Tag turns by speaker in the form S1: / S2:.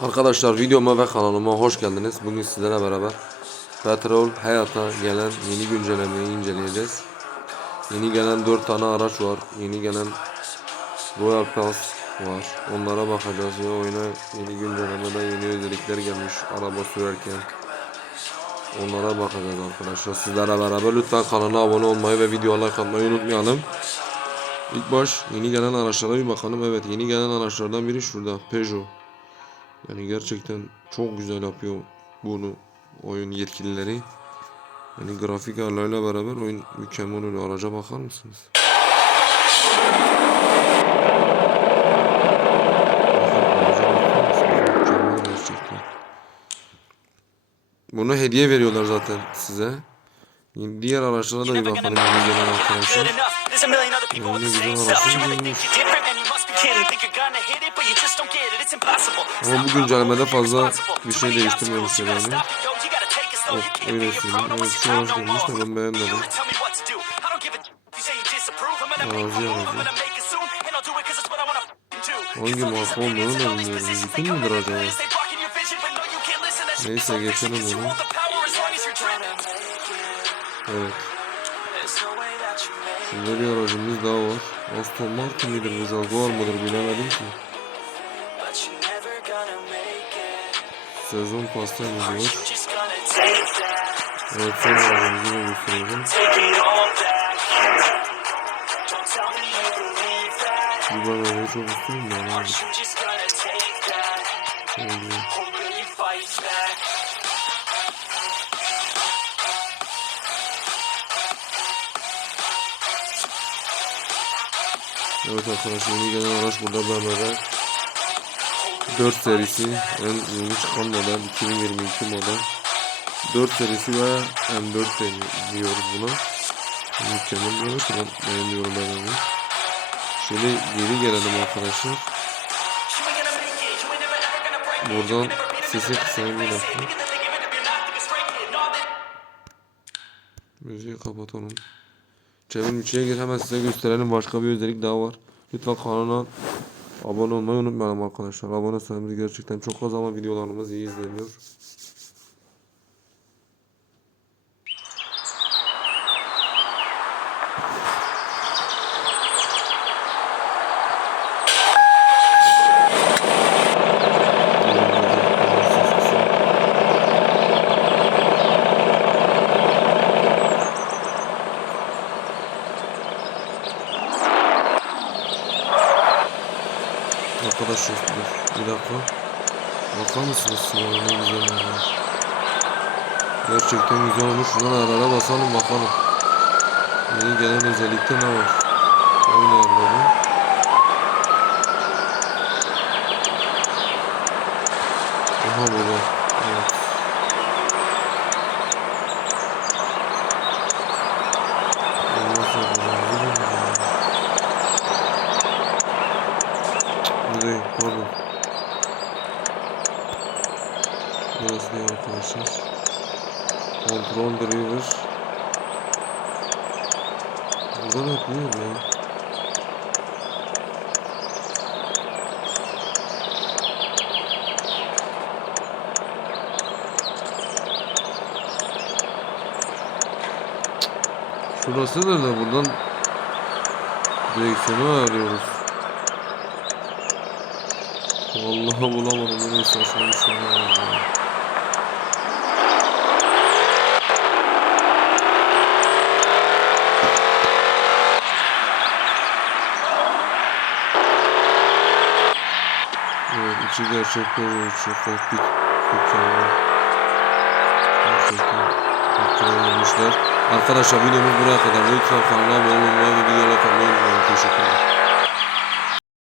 S1: Arkadaşlar videoma ve kanalıma hoş geldiniz. Bugün sizlerle beraber petrol hayata gelen yeni güncellemeyi inceleyeceğiz. Yeni gelen 4 tane araç var. Yeni gelen Royal Pass var. Onlara bakacağız ve oyuna yeni güncellemede yeni özellikler gelmiş araba sürerken. Onlara bakacağız arkadaşlar. Sizlerle beraber lütfen kanala abone olmayı ve videoya like atmayı unutmayalım. İlk baş yeni gelen araçlara bir bakalım. Evet yeni gelen araçlardan biri şurada. Peugeot. Yani gerçekten çok güzel yapıyor bunu oyun yetkilileri. Yani grafik ayarlarıyla beraber oyun mükemmel oluyor. Araca bakar mısınız? Bunu hediye veriyorlar zaten size. Diğer araçlara da bir bakalım
S2: gonna
S1: yeni
S2: make
S1: gelen
S2: it, good
S1: arkadaşlar.
S2: enough. There's a million other people with the
S1: Yeni
S2: same
S1: güzel
S2: stuff.
S1: Ama bu güncellemede fazla bir şey
S2: gotta
S1: yani.
S2: You
S1: Evet, öyle söyleyeyim.
S2: no
S1: Evet, şu
S2: no
S1: gelmiş de ben beğenmedim. Arazi
S2: my move.
S1: aracı.
S2: I'm gonna make it soon, and I'll do it 'cause it's what I wanna f***ing do.
S1: Hangi marka olduğunu da bilmiyorum. Mümkün müdür acaba? Neyse geçelim onu.
S2: want
S1: Şimdi bir aracımız daha var. Aston Martin midir bu Jaguar mıdır bilemedim ki. Sezon pasta
S2: that,
S1: Evet son aracımızı da göstereceğim. Bu ben arabayı çok istiyorum da.
S2: Are
S1: Evet arkadaşlar yeni gelen araç burada BMW 4 serisi en yeni çıkan model 2022 model. 4 serisi ve M4 deni- diyoruz buna. Mükemmel bir araç ben beğeniyorum ben onu. Şöyle geri gelelim arkadaşlar. Buradan sesi kısayım bir dakika müziği kapatalım Çevrim içine gir hemen size gösterelim. Başka bir özellik daha var. Lütfen kanala abone olmayı unutmayalım arkadaşlar. Abone sayımız gerçekten çok az ama videolarımız iyi izleniyor Arkadaşlar dur bir dakika. Bakar mısınız sinema ne güzel olmuş. Gerçekten güzel olmuş. Şuradan ayarlara basalım bakalım. Yeni gelen özellikte ne var? Oyun ayarları. Aha burada. Evet. Burası değil arkadaşlar. Control driver. Burada ne yapıyor ya? Şurası nerede? Buradan direksiyonu ayarlıyoruz. Vallahi bulamadım. Neyse aşağı bir şey içi gerçekten öyle içi kokpit mükemmel. Gerçekten olmuşlar. Arkadaşlar videomuz buraya kadar. Lütfen kanala abone olmayı ve videoya like atmayı unutmayın. Teşekkürler.